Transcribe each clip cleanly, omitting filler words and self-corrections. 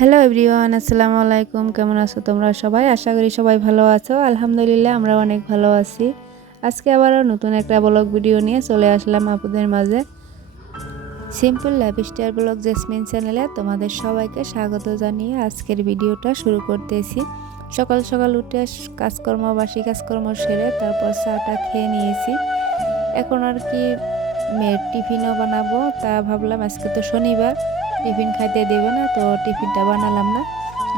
Hello everyone, আসসালামু আলাইকুম। কেমন আছো তোমরা সবাই? আশা করি সবাই ভালো আছো। আলহামদুলিল্লাহ আমরা অনেক ভালো আছি। আজকে আবারও নতুন একটা ব্লগ ভিডিও নিয়ে চলে আসলাম আপনাদের মাঝে। সিম্পল লাইফস্টাইল ব্লগ জেসমিন চ্যানেলে তোমাদের সবাইকে স্বাগত জানিয়ে আজকের ভিডিওটা শুরু করতেছি। সকাল সকাল উঠে কাজকর্ম বাসি কাজকর্ম সেরে তারপর চাটা খেয়ে নিয়েছি। এখন আর কি মেয়ের টিফিনও বানাবো, তা ভাবলাম আজকে তো শনিবার, টিফিন খাইতে দেবে না, তো টিফিনটা বানালাম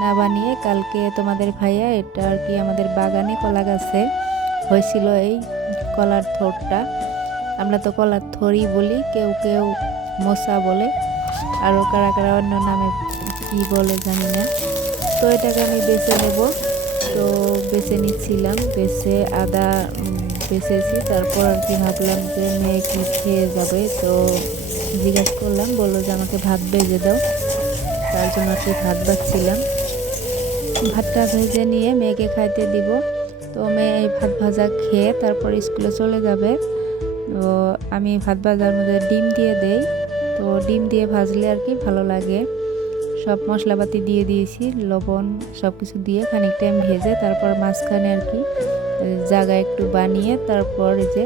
না বানিয়ে কালকে তোমাদের ভাইয়া এটা আর কি আমাদের বাগানে কলা গাছে হয়েছিল এই কলার থোরটা। আমরা তো কলার থড়ি বলি, কেউ কেউ মোসা বলে, আরও কারা কারা অন্য নামে কি বলে জানি না। তো এটাকে আমি বেছে নেব, তো বেছে নিচ্ছিলাম, বেছে আদা বেছেছি। তারপর আর কি ভাবলাম যে মেয়ে কি খেয়ে যাবে, তো জিজ্ঞাসা করলাম, বললো যে আমাকে ভাত ভেজে দাও। তার জন্য আর কি ভাত ভাজছিলাম। ভাতটা ভেজে নিয়ে মেয়েকে খাইতে দিব। তো মেয়ে এই ভাত ভাজা খেয়ে তারপর স্কুলে চলে যাবে। তো আমি ভাত ভাজার মধ্যে ডিম দিয়ে দেই, তো ডিম দিয়ে ভাজলে আর কি ভালো লাগে। সব মশলাপাতি দিয়ে দিয়েছি, লবণ সব কিছু দিয়ে খানিক টাইম ভেজে তারপর মাঝখানে আর কি জায়গা একটু বানিয়ে তারপর যে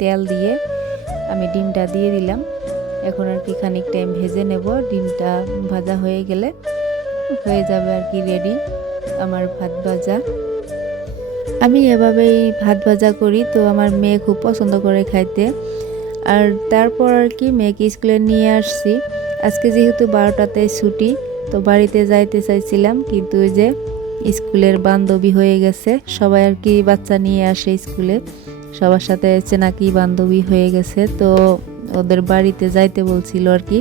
তেল দিয়ে আমি ডিমটা দিয়ে দিলাম। এখন আর কি খানিক টাইম ভেজে নেব। ডিমটা ভাজা হয়ে গেলে হয়ে যাবে আর কি রেডি আমার ভাত ভাজা। আমি এভাবেই ভাত ভাজা করি, তো আমার মেয়ে খুব পছন্দ করে খাইতে। আর তারপর আর কি মেয়েকে স্কুলে নিয়ে আসছি। আজকে যেহেতু 12টাতে ছুটি, তো বাড়িতে যাইতে চাইছিলাম, কিন্তু ওই যে স্কুলের বান্ধবী হয়ে গেছে, সবাই আর কি বাচ্চা নিয়ে আসে স্কুলে, সবার সাথে চেনাকি বান্ধবী হয়ে গেছে। তো ওদের বাড়িতে যাইতে বলছিল আর কি,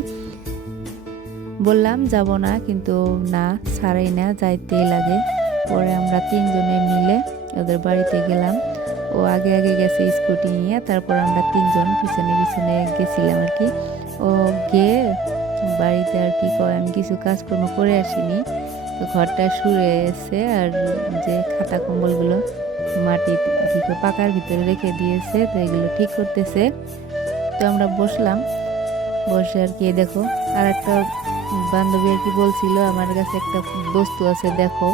বললাম যাব না, কিন্তু না ছাড়াই না, যাইতেই লাগে। পরে আমরা 3 জনে মিলে ওদের বাড়িতে গেলাম। ও আগে আগে গেছে স্কুটি নিয়ে, তারপর আমরা 3 জন পিছনে পিছনে গেছিলাম আর কি। ও গিয়ে বাড়িতে আর কি কয় আমি কিছু কাজকর্ম করে আসিনি, তো ঘরটা শুয়ে এসে আর যে খাতা কম্বলগুলো মাটি পাকার ভিতরে রেখে দিয়েছে, তো এগুলো ঠিক করতেছে। তো আমরা বসলাম, বসে আর কি দেখো আর একটা বান্ধবী আর কি বলছিল আমার কাছে একটা বস্তু আছে দেখো।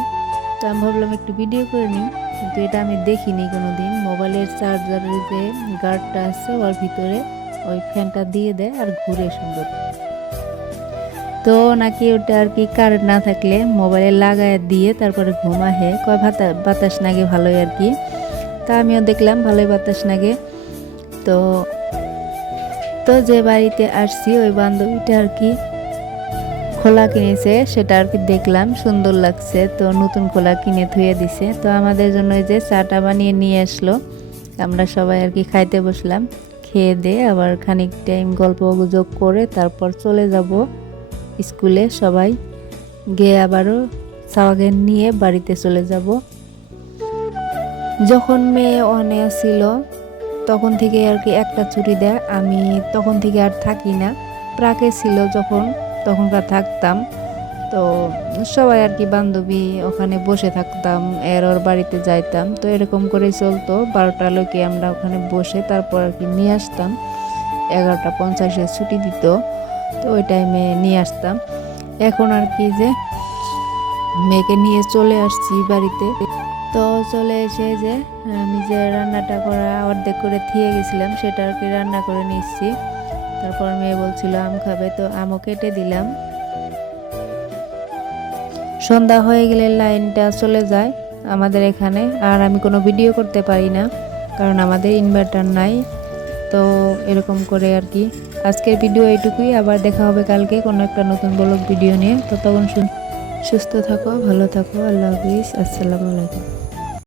তো আমি ভাবলাম একটু ভিডিও করে নিই, কিন্তু এটা আমি দেখিনি কোনোদিন। মোবাইলের চার্জারের যে গার্ডটা আছে ওর ভিতরে ওই ফ্যানটা দিয়ে দেয় আর ঘুরে সুন্দর। তো নাকি ওটা আর কি কারেন্ট না থাকলে মোবাইলে লাগায় দিয়ে তারপরে ঘুমাহে, কয় বাতাস নাগে ভালোই আর কি। তা আমিও দেখলাম ভালোই বাতাস নাগে। তো তো যে বাড়িতে আসছি ওই বান্ধবীটা আর কি খোলা কিনেছে, সেটা আর কি দেখলাম সুন্দর লাগছে, তো নতুন খোলা কিনে ধুয়ে দিছে। তো আমাদের জন্য এই যে চাটা বানিয়ে নিয়ে আসলো, আমরা সবাই আর কি খাইতে বসলাম। খেয়ে দিয়ে আবার খানিক টাইম গল্প গুজব করে তারপর চলে যাব স্কুলে সবাই, গিয়ে আবারও সাওয়াগেন নিয়ে বাড়িতে চলে যাব। যখন মেয়ে অনে ছিল তখন থেকে আর কি একটা ছুটি দেয়, আমি তখন থেকে আর থাকি না। প্রাকে ছিল যখন, তখনকার থাকতাম। তো সবাই আর কি বান্ধবী ওখানে বসে থাকতাম, ওর বাড়িতে যাইতাম, তো এরকম করেই চলতো। 12টা লোকে আমরা ওখানে বসে তারপর আর কি নিয়ে আসতাম। 11:50 ছুটি দিত, তো ওই টাইমে নিয়ে আসতাম। এখন আর কি যে মেয়েকে নিয়ে চলে আসছি বাড়িতে, তো চলে এসে যে নিজের রান্নাটা করা অর্ধেক করে থিয়ে গেছিলাম, সেটা আর কি রান্না করে নিচ্ছি। তারপর মেয়ে বলছিল আম খাবে, তো আমও কেটে দিলাম। সন্ধ্যা হয়ে গেলে লাইনটা চলে যায় আমাদের এখানে, আর আমি কোনো ভিডিও করতে পারি না কারণ আমাদের ইনভার্টার নাই। তো এরকম করে আর কি আজকের ভিডিও এইটুকুই। আবার দেখা হবে কালকে কোনো একটা নতুন ব্লগ ভিডিও নিয়ে। তো তখন সুস্থ থাকো, ভালো থাকো, আল্লাহ হাফিজ, আসসালামু আলাইকুম।